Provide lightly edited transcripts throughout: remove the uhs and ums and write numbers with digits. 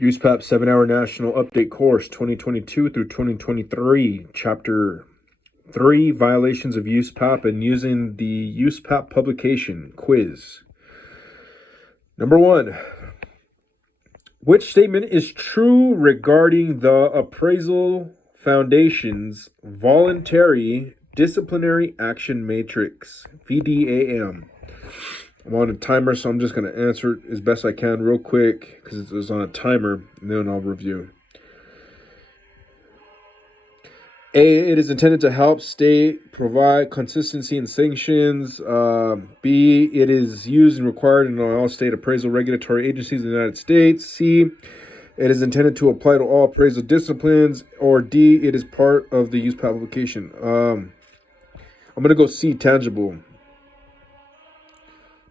USPAP 7-hour national update course 2022 through 2023, chapter 3, violations of USPAP and using the USPAP publication quiz. Number 1, which statement is true regarding the Appraisal Foundation's voluntary disciplinary action matrix, VDAM? I'm on a timer, so I'm just going to answer it as best I can real quick because it's on a timer, and then I'll review. A, it is intended to help state provide consistency in sanctions. B, it is used and required in all state appraisal regulatory agencies in the United States. C, it is intended to apply to all appraisal disciplines. Or D, it is part of the USPAP application. I'm going to go C, tangible.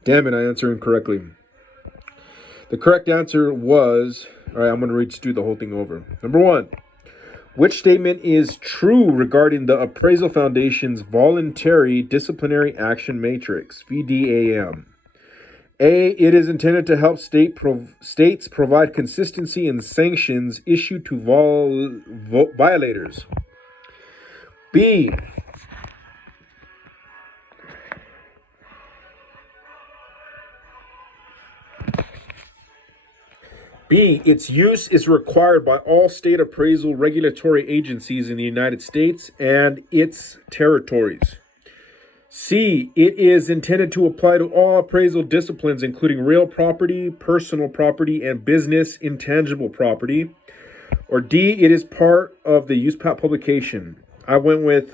Damn it, I answered incorrectly. The correct answer was, all right, I'm going to read through the whole thing over. Number 1, which statement is true regarding the Appraisal Foundation's voluntary disciplinary action matrix, VDAM? A, it is intended to help states provide consistency in sanctions issued to violators. B, its use is required by all state appraisal regulatory agencies in the United States and its territories. C, it is intended to apply to all appraisal disciplines, including real property, personal property, and business intangible property. Or D, it is part of the USPAP publication. I went with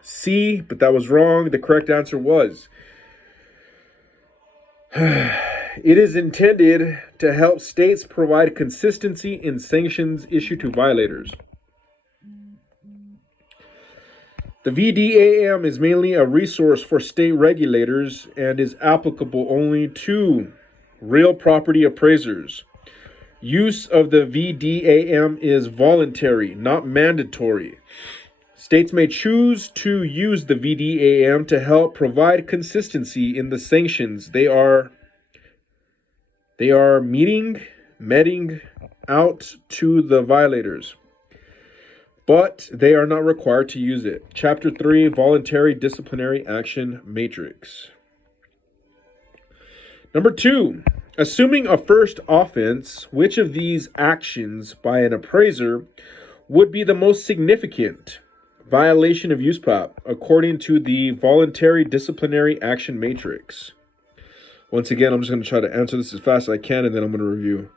C, but that was wrong. The correct answer was it is intended to help states provide consistency in sanctions issued to violators. The VDAM is mainly a resource for state regulators and is applicable only to real property appraisers. Use of the VDAM is voluntary, not mandatory. States may choose to use the VDAM to help provide consistency in the sanctions they are meting out to the violators, but they are not required to use it. Chapter 3, voluntary disciplinary action matrix. Number 2, assuming a first offense, which of these actions by an appraiser would be the most significant violation of USPAP according to the voluntary disciplinary action matrix? Once again, I'm just going to try to answer this as fast as I can, and then I'm going to review.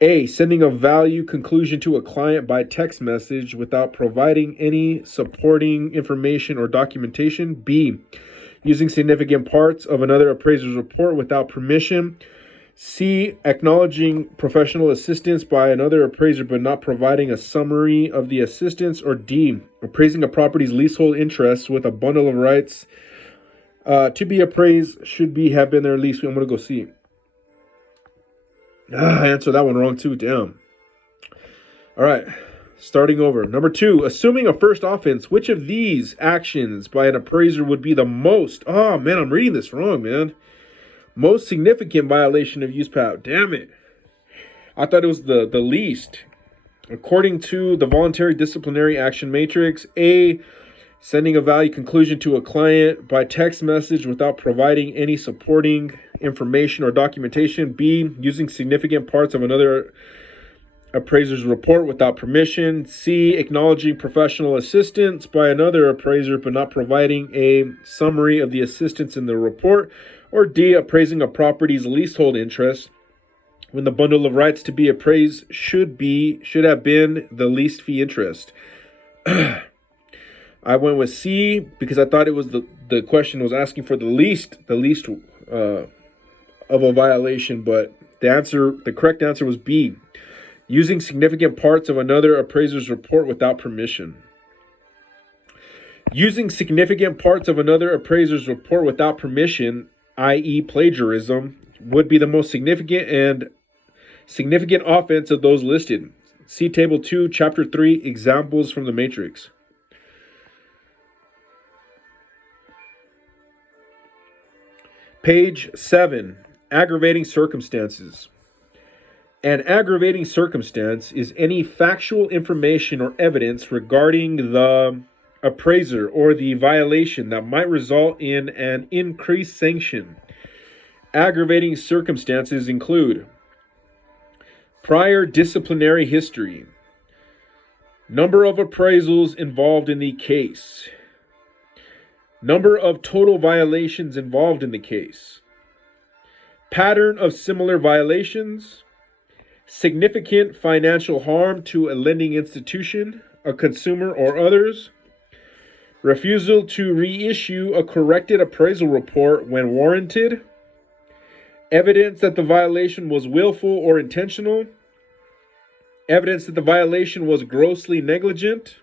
A, sending a value conclusion to a client by text message without providing any supporting information or documentation. B, using significant parts of another appraiser's report without permission. C, acknowledging professional assistance by another appraiser but not providing a summary of the assistance. Or D, appraising a property's leasehold interests with a bundle of rights to be appraised have been their lease. I'm going to go C. I answered that one wrong too. Damn. All right, starting over. Number 2, assuming a first offense, which of these actions by an appraiser would be the most, oh man, I'm reading this wrong, man. Most significant violation of USPAP. Damn it. I thought it was the least. According to the voluntary disciplinary action matrix, A, sending a value conclusion to a client by text message without providing any supporting information or documentation. B, using significant parts of another appraiser's report without permission. C, acknowledging professional assistance by another appraiser but not providing a summary of the assistance in the report. Or D, appraising a property's leasehold interest when the bundle of rights to be appraised should have been the least fee interest. I went with C because I thought it was the question was asking for the least of a violation, but the correct answer was B, using significant parts of another appraiser's report without permission. Using significant parts of another appraiser's report without permission, i.e. plagiarism, would be the most significant offense of those listed. See Table 2, Chapter 3, examples from the matrix. Page 7, aggravating circumstances. An aggravating circumstance is any factual information or evidence regarding the appraiser or the violation that might result in an increased sanction. Aggravating circumstances include prior disciplinary history, number of appraisals involved in the case, number of total violations involved in the case, pattern of similar violations, significant financial harm to a lending institution, a consumer, or others, refusal to reissue a corrected appraisal report when warranted, evidence that the violation was willful or intentional, evidence that the violation was grossly negligent,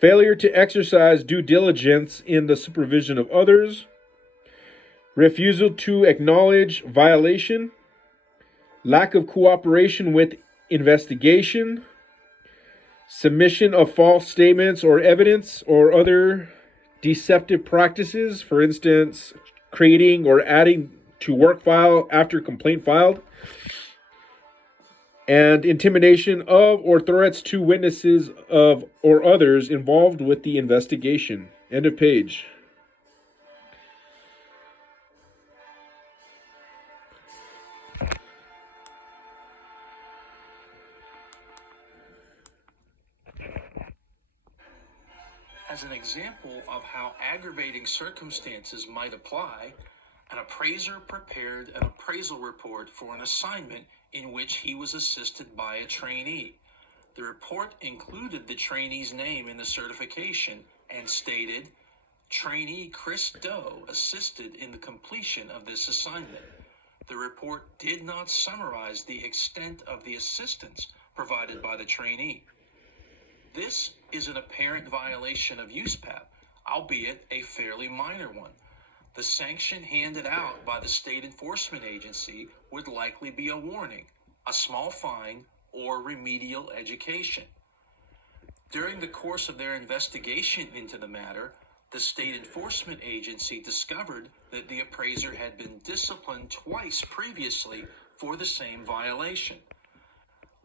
failure to exercise due diligence in the supervision of others, refusal to acknowledge violation, lack of cooperation with investigation, submission of false statements or evidence or other deceptive practices, for instance, creating or adding to work file after complaint filed, and intimidation of or threats to witnesses of or others involved with the investigation. End of page. As an example of how aggravating circumstances might apply, an appraiser prepared an appraisal report for an assignment in which he was assisted by a trainee. The report included the trainee's name in the certification and stated, "Trainee Chris Doe assisted in the completion of this assignment." The report did not summarize the extent of the assistance provided by the trainee. This is an apparent violation of USPAP, albeit a fairly minor one. The sanction handed out by the state enforcement agency would likely be a warning, a small fine, or remedial education. During the course of their investigation into the matter, the state enforcement agency discovered that the appraiser had been disciplined twice previously for the same violation.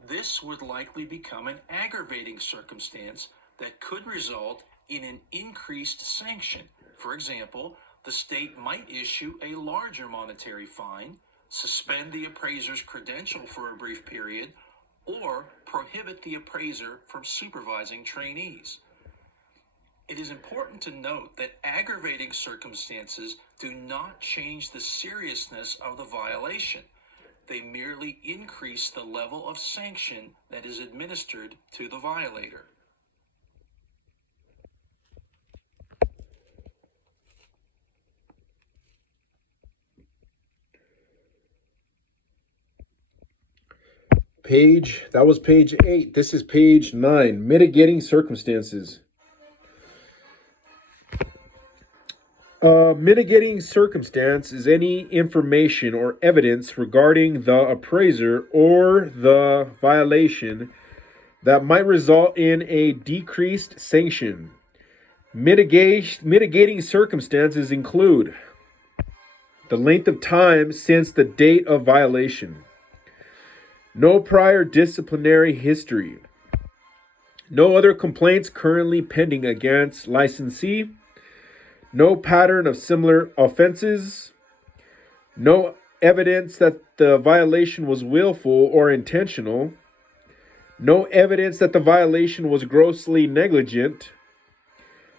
This would likely become an aggravating circumstance that could result in an increased sanction. For example, the state might issue a larger monetary fine, suspend the appraiser's credential for a brief period, or prohibit the appraiser from supervising trainees. It is important to note that aggravating circumstances do not change the seriousness of the violation. They merely increase the level of sanction that is administered to the violator. That was page 8. This is page 9, mitigating circumstances. Mitigating circumstance is any information or evidence regarding the appraiser or the violation that might result in a decreased sanction. Mitigating circumstances include the length of time since the date of violation, no prior disciplinary history, no other complaints currently pending against licensee, no pattern of similar offenses, no evidence that the violation was willful or intentional, no evidence that the violation was grossly negligent,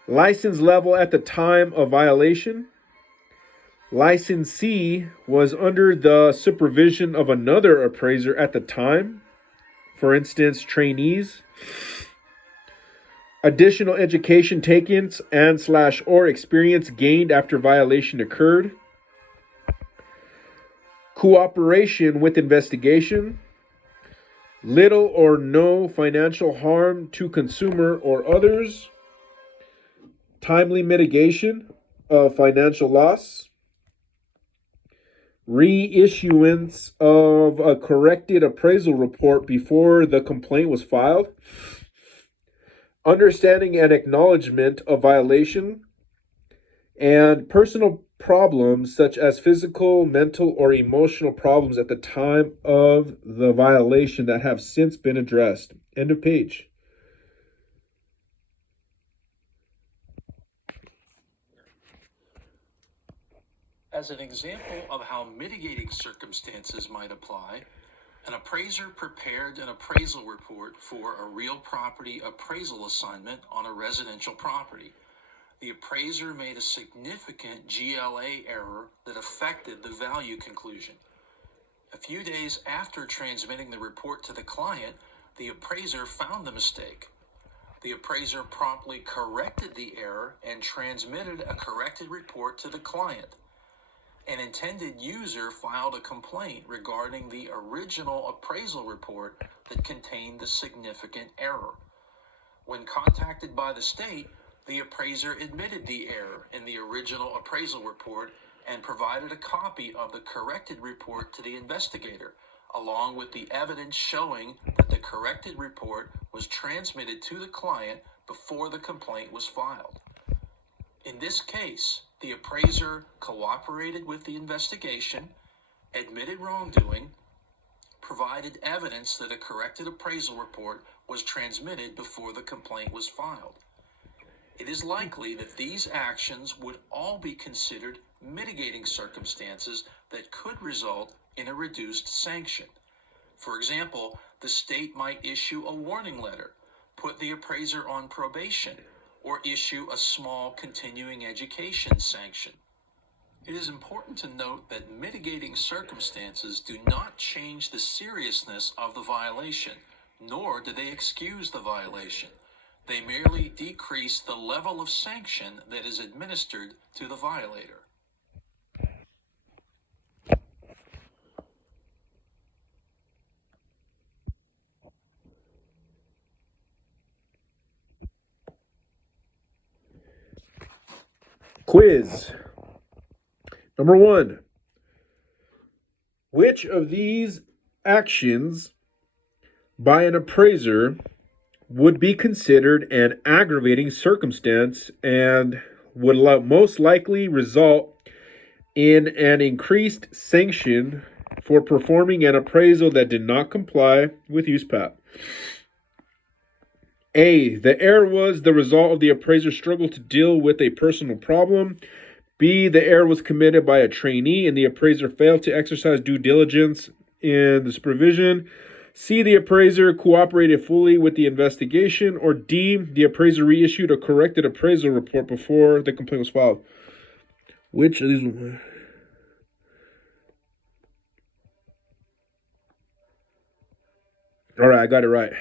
license level at the time of violation, licensee was under the supervision of another appraiser at the time, for instance, trainees, additional education taken and/or experience gained after violation occurred, cooperation with investigation, little or no financial harm to consumer or others, timely mitigation of financial loss, reissuance of a corrected appraisal report before the complaint was filed, understanding and acknowledgement of violation, and personal problems such as physical, mental, or emotional problems at the time of the violation that have since been addressed. End of page. As an example of how mitigating circumstances might apply, an appraiser prepared an appraisal report for a real property appraisal assignment on a residential property. The appraiser made a significant GLA error that affected the value conclusion. A few days after transmitting the report to the client, the appraiser found the mistake. The appraiser promptly corrected the error and transmitted a corrected report to the client. An intended user filed a complaint regarding the original appraisal report that contained the significant error. When contacted by the state, the appraiser admitted the error in the original appraisal report and provided a copy of the corrected report to the investigator, along with the evidence showing that the corrected report was transmitted to the client before the complaint was filed. In this case, the appraiser cooperated with the investigation, admitted wrongdoing, provided evidence that a corrected appraisal report was transmitted before the complaint was filed. It is likely that these actions would all be considered mitigating circumstances that could result in a reduced sanction. For example, the state might issue a warning letter, put the appraiser on probation, or issue a small continuing education sanction. It is important to note that mitigating circumstances do not change the seriousness of the violation, nor do they excuse the violation. They merely decrease the level of sanction that is administered to the violator. Quiz. Number 1. Which of these actions by an appraiser would be considered an aggravating circumstance and would most likely result in an increased sanction for performing an appraisal that did not comply with USPAP? A. The error was the result of the appraiser's struggle to deal with a personal problem. B. The error was committed by a trainee and the appraiser failed to exercise due diligence in the supervision. C. The appraiser cooperated fully with the investigation. Or D. The appraiser reissued a corrected appraisal report before the complaint was filed. Which of these? All right, I got it right.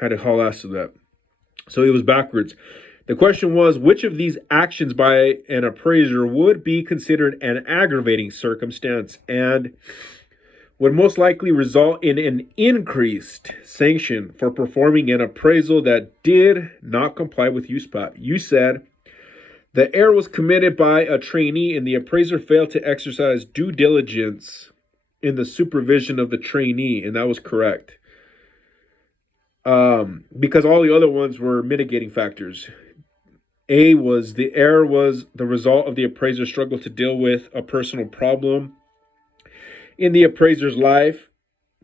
Had to haul ass to that. So it was backwards. The question was, which of these actions by an appraiser would be considered an aggravating circumstance and would most likely result in an increased sanction for performing an appraisal that did not comply with USPAP? You said the error was committed by a trainee and the appraiser failed to exercise due diligence in the supervision of the trainee, and that was correct. Because all the other ones were mitigating factors. A was the error was the result of the appraiser's struggle to deal with a personal problem in the appraiser's life.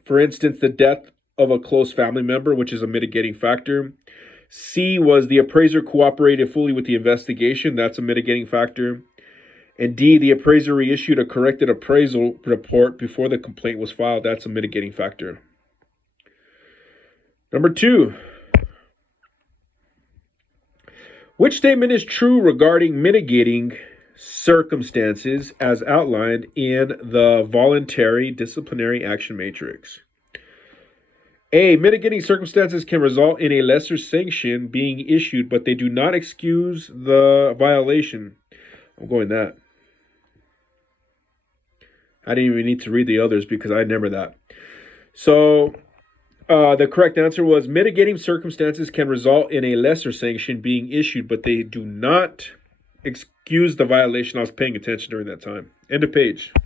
For instance, the death of a close family member, which is a mitigating factor. C was the appraiser cooperated fully with the investigation. That's a mitigating factor. And D, the appraiser reissued a corrected appraisal report before the complaint was filed. That's a mitigating factor. Number 2. Which statement is true regarding mitigating circumstances as outlined in the voluntary disciplinary action matrix? A. Mitigating circumstances can result in a lesser sanction being issued, but they do not excuse the violation. I'm going that. I didn't even need to read the others because I remember that. So the correct answer was mitigating circumstances can result in a lesser sanction being issued, but they do not excuse the violation. I was paying attention during that time. End of page.